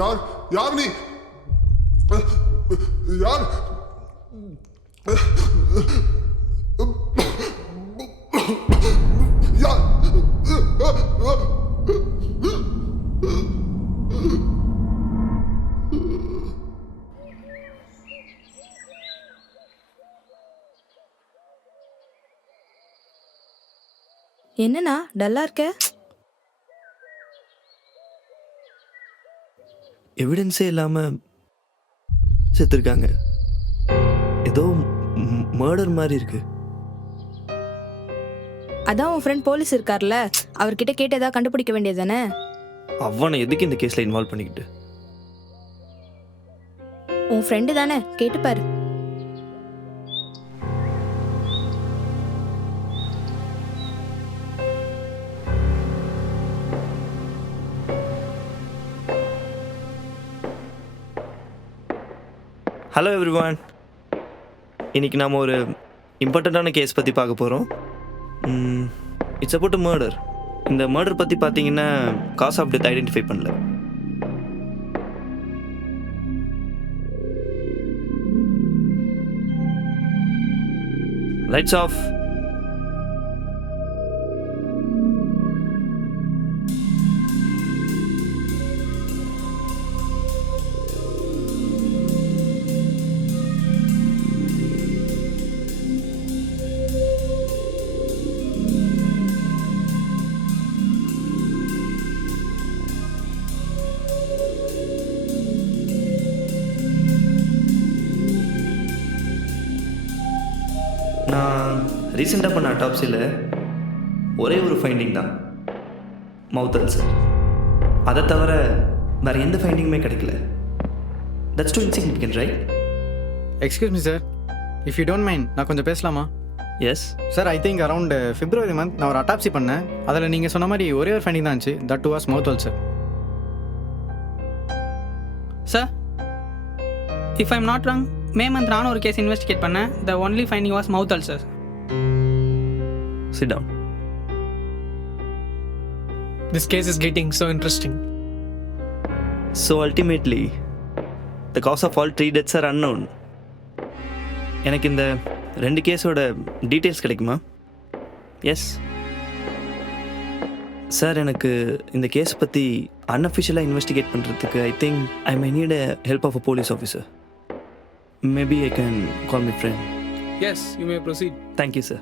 யார் யார் நீ? யார்? யார்? என்னண்ணா டல்லா இருக்க? எவிடன்ஸே இல்லாமல் செத்துருக்காங்க. ஏதோ மர்டர் மாதிரி இருக்கு. அதான் உன் ஃப்ரெண்ட் போலீஸ் இருக்கார்ல, அவர்கிட்ட கேட்டு ஏதாவது கண்டுபிடிக்க வேண்டியது தானே? அவனை எதுக்கு இந்த கேஸில் இன்வால்வ் பண்ணிக்கிட்டு? உன் ஃப்ரெண்டு தானே, கேட்டுப்பாரு. ஹலோ எவ்ரிவான், இன்றைக்கி நாம் ஒரு இம்பார்ட்டண்ட்டான கேஸ் பற்றி பார்க்க போகிறோம். It's about murder. இந்த மர்டர் பற்றி பார்த்தீங்கன்னா காஸ் ஆஃப் டெத் ஐடென்டிஃபை பண்ணல. Lights off. நான் ரீசெண்டாக பண்ண அட்டாப்சியில் ஒரே ஒரு ஃபைண்டிங் தான், மவுத் அல்சர். அதை தவிர வேறு எந்த ஃபைண்டிங்குமே கிடைக்கல. That's too insignificant, right? Excuse me sir, if you don't mind நான் கொஞ்சம் பேசலாமா? Yes sir, I think around February month நான் ஒரு அட்டாப்சி பண்ணேன். அதில் நீங்கள் சொன்ன மாதிரி ஒரே ஒரு ஃபைண்டிங் தான் இருந்துச்சு. That too was mouth ulcer. Sir, if I'm not wrong, May month நானும் ஒரு கேஸ் இன்வெஸ்டிகேட் பண்ணேன். The only finding was mouth ulcer. Sit down. This case is getting so interesting. So ultimately, the cause of all 3 deaths are unknown. எனக்கு இந்த 2 கேஸோட details கிடைக்குமா? Yes sir, எனக்கு இந்த case பற்றி அன்அஃபிஷியலாக இன்வெஸ்டிகேட் பண்ணுறதுக்கு I think I my NEET a help of a police officer. Maybe I can call my friend. Yes, you may proceed. Thank you, sir.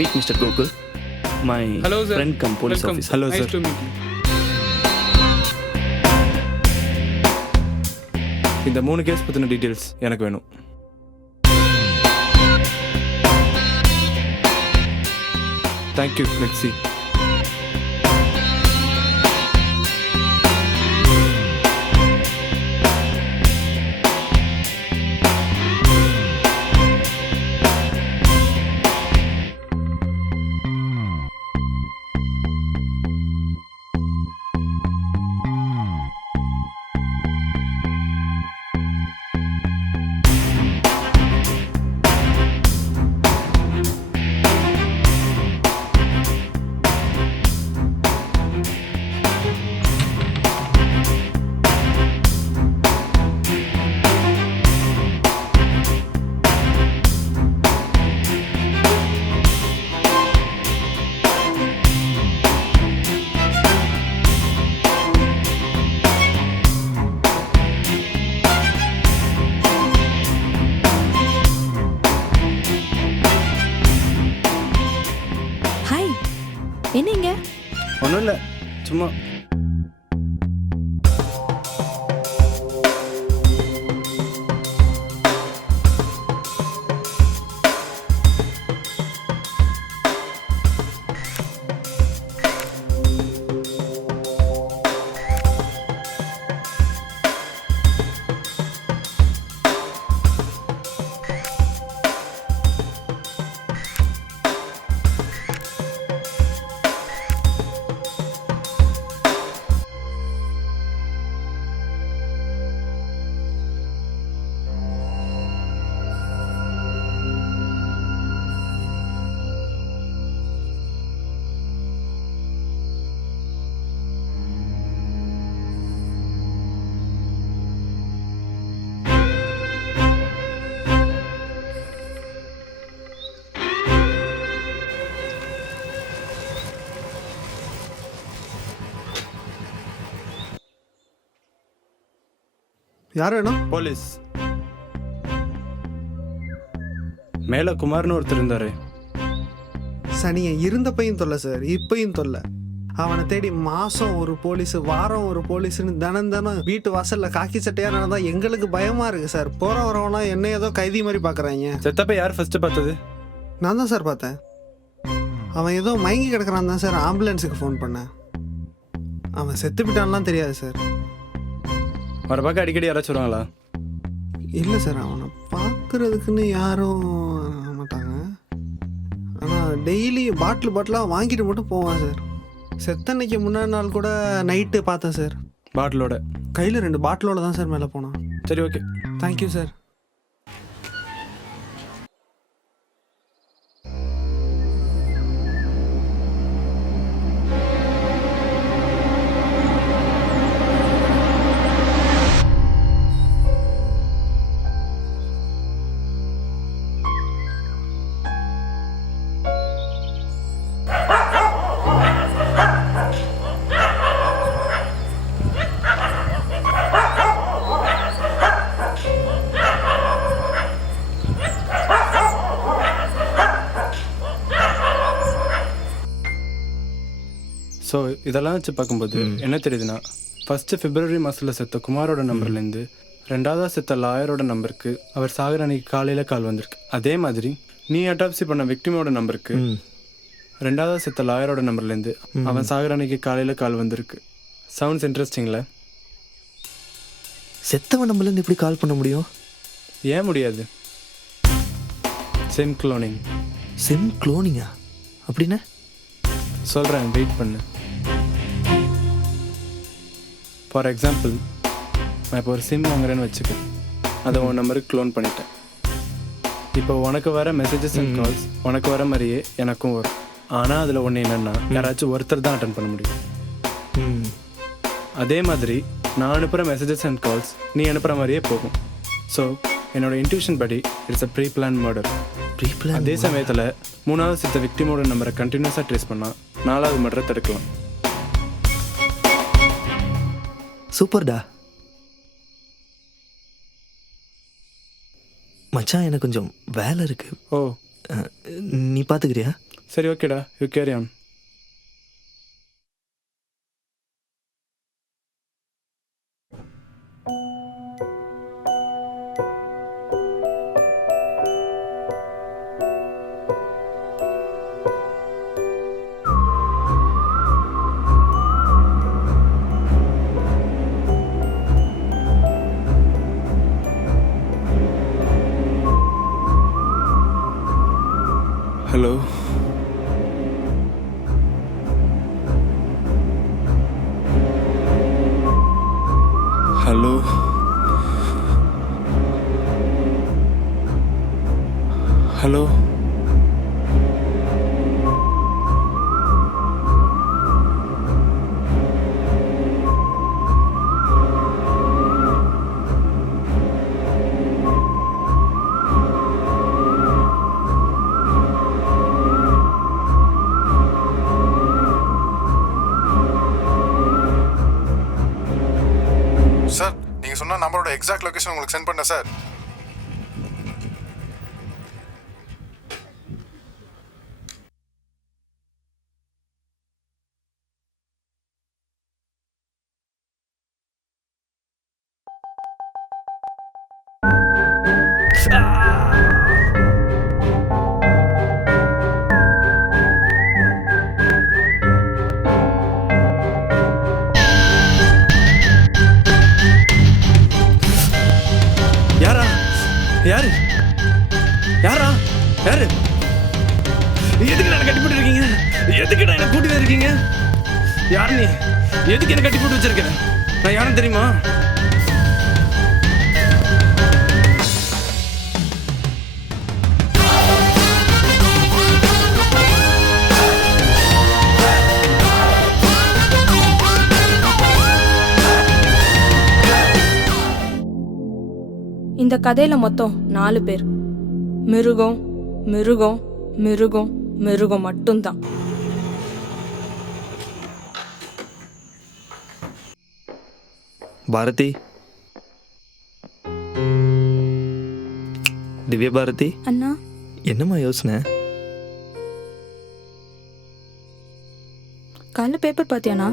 Meet Mr. Gokul, my Hello, sir. friend come police Welcome. officer. Hello, Nice sir. to meet you. இந்த 3 case பற்றின details எனக்கு வேணும். Thank you. Let's see. என்னங்க? ஒன்றும் இல்லை, சும்மா. யார் வேணும்? போலீஸ். மேலே குமார்னு ஒருத்தர் இருந்தார். சனியை இருந்தப்பையும் தொல்லை சார், இப்பையும் தொல்லை. அவனை தேடி மாதம் ஒரு போலீஸு, வாரம் ஒரு போலீஸுன்னு தினம் வீட்டு வாசலில் காக்கி சட்டையாக நடந்தால் எங்களுக்கு பயமாக இருக்குது சார். போகிற வரவனா என்ன ஏதோ கைதி மாதிரி பார்க்குறாங்க. செத்தப்ப யார் ஃபஸ்ட்டு பார்த்தது? நான் தான் சார் பார்த்தேன். அவன் ஏதோ மயங்கி கிடக்குறான் தான் சார் ஆம்புலன்ஸுக்கு ஃபோன் பண்ணேன். அவன் செத்து விட்டான்லாம் தெரியாது சார். அவரை பார்க்க அடிக்கடி யாராச்சும் வருவாங்களா? இல்லை சார், அவனை பார்க்குறதுக்குன்னு யாரும் மாட்டாங்க. ஆனால் டெய்லி பாட்டிலாக வாங்கிட்டு மட்டும் போவான் சார். செத்தன்னைக்கு முன்னாடி நாள் கூட நைட்டு பார்த்தேன் சார். பாட்டிலோட? கையில் 2 பாட்டிலோட தான் சார் மேலே போனான். சரி, ஓகே, தேங்க்யூ சார். ஸோ இதெல்லாம் வச்சு பார்க்கும்போது என்ன தெரியுதுன்னா, ஃபஸ்ட்டு பிப்ரவரி மாதத்தில் செத்த குமாரோட நம்பர்லேருந்து 2வது செத்த லாயரோட நம்பருக்கு அவர் சாகிற அன்னைக்கு காலையில் கால் வந்திருக்கு. அதே மாதிரி நீ அட்டாப்சி பண்ண விக்டிமோட நம்பருக்கு 2வது செத்த லாயரோட நம்பர்லேருந்து அவன் சாகிற அன்னைக்கு காலையில் கால் வந்திருக்கு. சவுண்ட்ஸ் இன்ட்ரெஸ்டிங்கில்? செத்தவன் நம்பர்லேருந்து எப்படி கால் பண்ண முடியும்? ஏன் முடியாது? Sim cloning. சிம் க்ளோனிங்கா? அப்படின்னா சொல்கிறேன், வெயிட் பண்ணு. ஃபார் எக்ஸாம்பிள், நான் இப்போ ஒரு சிம் வாங்குறேன்னு வச்சுக்க. அதை உன் நம்பருக்கு க்ளோன் பண்ணிட்டேன். இப்போ உனக்கு வர மெசேஜஸ் அண்ட் கால்ஸ் உனக்கு வர மாதிரியே எனக்கும் வரும். ஆனால் அதில் ஒன்று என்னென்னா, யாராச்சும் ஒருத்தர் தான் அட்டன் பண்ண முடியும். அதே மாதிரி நான் அனுப்புகிற மெசேஜஸ் அண்ட் கால்ஸ் நீ அனுப்புகிற மாதிரியே போகும். ஸோ என்னோட இன்ட்யூஷன் படி it's a pre plan murder. அதே சமயத்தில் 3வது செத்த விக்டிமோட நம்பரை கண்டினியூஸாக ட்ரேஸ் பண்ணால் 4வது மர்டரை தடுக்கலாம். சூப்பர்டா மச்சான், எனக்கு கொஞ்சம் வேலை இருக்கு. ஓ, நீ பார்த்துக்கிறியா? சரி, ஓகேடா, you carry on. Hello, hello, hello. Sir, நீங்கள் சொன்ன நம்பரோட எக்ஸாக்ட் லொகேஷன் உங்களுக்கு சென்ட் பண்ணேன் சார். யாரு யாரா யாரு? எதுக்கு என்ன கட்டி போட்டு இருக்கீங்க? எதுக்கு என்ன கூட்டி இருக்கீங்க? யார் நீ? எதுக்கு என்ன கட்டி போட்டு வச்சிருக்க? நான் யாரும் தெரியுமா? இந்த கதையில மொத்தம் 4 பேர். மிருகம் மிருகம் மிருகம் மிருகம் மட்டும்தான். பாரதி, திவ்ய பாரதி, அண்ணா என்னம்மா யோசனை? காலைல பேப்பர் பார்த்தியாண்ணா?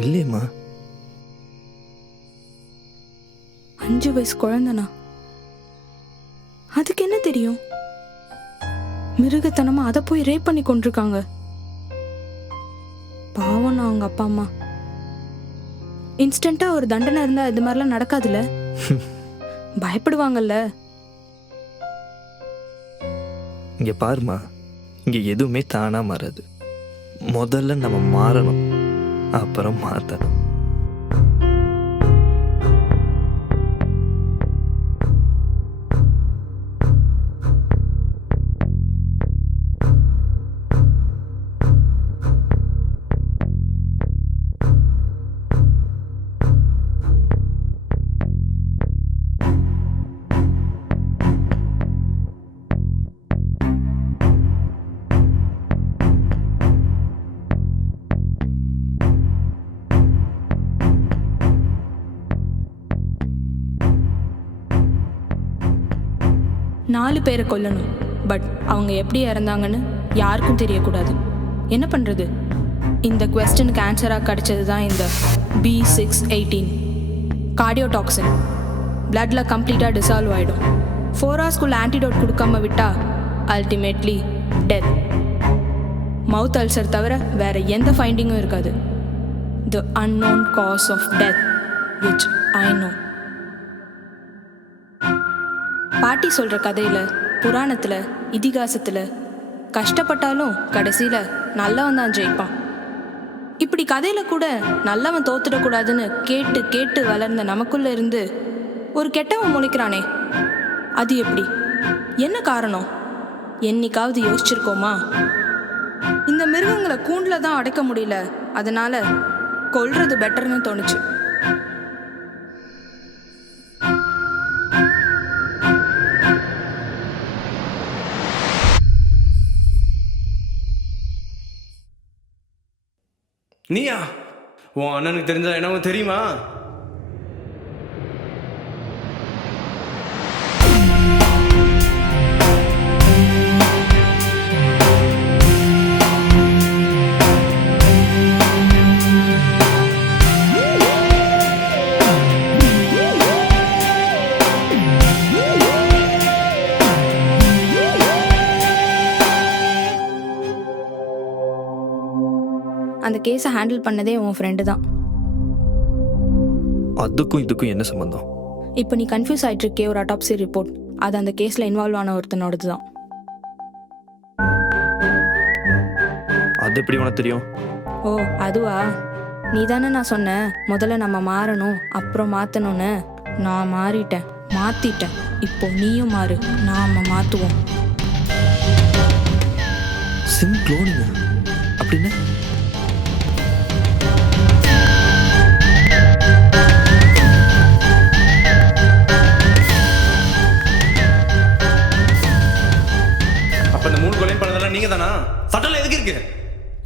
இல்லையம்மா. 5 வயசு குழந்தைண்ணா. அதுக்கு என்ன தெரியும்? மிருகத்தனமா அதை போய் ரேப் பண்ணி கொண்டிருக்காங்க. பாவம்ண்ணா அவங்க அப்பா அம்மா. இன்ஸ்டண்டா ஒரு தண்டனை இருந்தா இது மாதிரிலாம் நடக்காதுல்ல? பயப்படுவாங்கல்ல. இங்கே பாருமா, இங்கே எதுவுமே தானாக மாறாது. முதல்ல நம்ம மாறணும், அப்புறம் மாற்றணும். நாலு பேரை கொல்லணும். பட் அவங்க எப்படி இறந்தாங்கன்னு யாருக்கும் தெரியக்கூடாது. என்ன பண்ணுறது? இந்த குவெஸ்டனுக்கு ஆன்சராக கிடைச்சது தான் இந்த B618 கார்டியோடாக்சின். பிளட்ல கம்ப்ளீட்டாக டிசால்வ் ஆகிடும். 4 ஹவர்ஸ்க்குள்ள ஆன்டிடோட் கொடுக்காம விட்டா அல்டிமேட்லி டெத். மவுத் அல்சர் தவிர வேற எந்த ஃபைண்டிங்கும் இருக்காது. த unknown cause of death which I know. பாட்டி சொல்கிற கதையில், புராணத்தில், இதிகாசத்தில் கஷ்டப்பட்டாலும் கடைசியில் நல்லவன் தான் ஜெயிப்பான். இப்படி கதையில் கூட நல்லவன் தோத்துடக்கூடாதுன்னு கேட்டு கேட்டு வளர்ந்த நமக்குள்ளே இருந்து ஒரு கெட்டவன் முளைக்கிறானே, அது எப்படி? என்ன காரணம்? என்னைக்காவது யோசிச்சிருக்கோமா? இந்த மிருகங்களை கூண்டில் தான் அடைக்க முடியல, அதனால் கொல்றது பெட்டர்னு தோணுச்சு. நீயா? உன் அண்ணனுக்கு தெரிஞ்சா என்னவோ தெரியுமா? அந்த கேஸை ஹேண்டில் பண்ணதே உன் ஃப்ரெண்டு தான். அதுக்கும் இதுக்கும் என்ன சம்பந்தம்? இப்போ நீ கன்ஃபியூஸ் ஆகிட்டு இருக்கே, ஒரு அட்டாப்சி ரிப்போர்ட் அது அந்த கேஸில் இன்வால்வ் ஆன ஒருத்தனோடது தான். அது எப்படி உனக்கு தெரியும்? ஓ அதுவா? நீ தானே நான் சொன்னேன் முதல்ல நம்ம மாறணும் அப்புறம் மாற்றணும்னு. நான் மாறிட்டேன், மாற்றிட்டேன். இப்போ நீயும் மாறு, நாம மாற்றுவோம். சிம் க்ளோனிங்கா? அப்படின்னு அப்ப இந்த 3 கொலையும் பண்ணதெல்லாம் நீங்க தானா? சட்டம்ல எதுக்கு இருக்கு?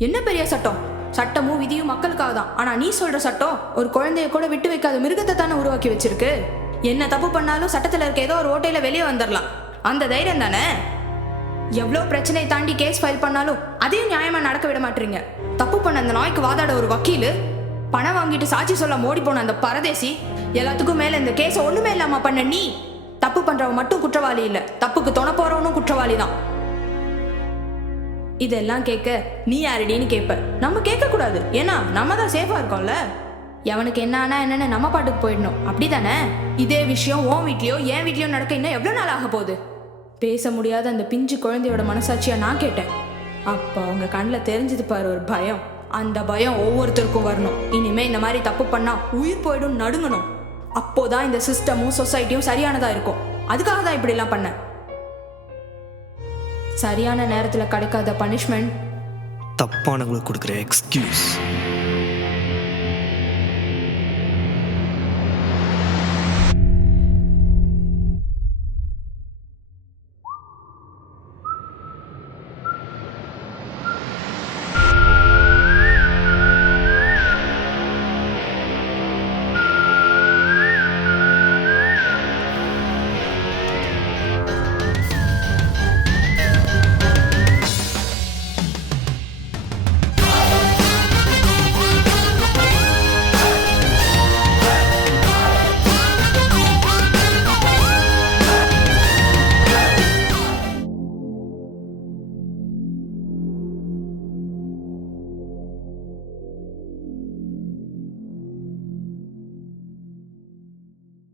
என்ன பெரிய சட்டம்? சட்டமும் விதியும் மக்களுக்காக தான். ஆனால் நீ சொல்கிற சட்டம் ஒரு குழந்தைய கூட விட்டு வைக்காத மிருகத்தை தானே உருவாக்கி வச்சிருக்கு. என்ன தப்பு பண்ணாலும் சட்டத்தில் இருக்க ஏதோ ஒரு ஓட்டையில் வெளியே வந்துடலாம், அந்த தைரியம் தானே. எவ்வளோ பிரச்சனையை தாண்டி கேஸ் ஃபைல் பண்ணாலும் அதையும் நியாயமாக நடக்க விட மாட்டீங்க. தப்பு பண்ண அந்த நாய்க்கு வாதாட ஒரு வக்கீல், பணம் வாங்கிட்டு சாட்சி சொல்ல மோடி போன அந்த பரதேசி, எல்லாத்துக்கும் மேலே இந்த கேஸை ஒன்றுமே இல்லாமல் பண்ண நீ. தப்பு பண்ணுறவன் மட்டும் குற்றவாளி இல்லை, தப்புக்கு துணை போகிறவனும் குற்றவாளி தான். இதெல்லாம் கேட்க நீ யாரடின்னு கேட்ப. நம்ம கேட்கக்கூடாது, ஏன்னா நம்ம தான் சேஃபாக இருக்கோம்ல. எவனுக்கு என்ன ஆனா என்னன்னு நம்ம பாட்டுக்கு போயிடணும், அப்படி தானே? இதே விஷயம் உன் வீட்லையோ என் வீட்லையோ நடக்க இன்னும் எவ்வளோ நாள் ஆக போகுது? பேச முடியாத அந்த பிஞ்சு குழந்தையோட மனசாட்சியா நான் கேட்டேன். அப்போ அவங்க கண்ணில் தெரிஞ்சது பாரு ஒரு பயம். அந்த பயம் ஒவ்வொருத்தருக்கும் வரணும். இனிமே இந்த மாதிரி தப்பு பண்ணா உயிர் போயிடும், நடுங்கணும். அப்போதான் இந்த சிஸ்டமும் சொசைட்டியும் சரியானதா இருக்கும். அதுக்காக தான் இப்படிலாம் பண்ண. சரியான நேரத்தில் கிடைக்காத பனிஷ்மெண்ட் தப்பானவங்களுக்கு கொடுக்குற எக்ஸ்கியூஸ்.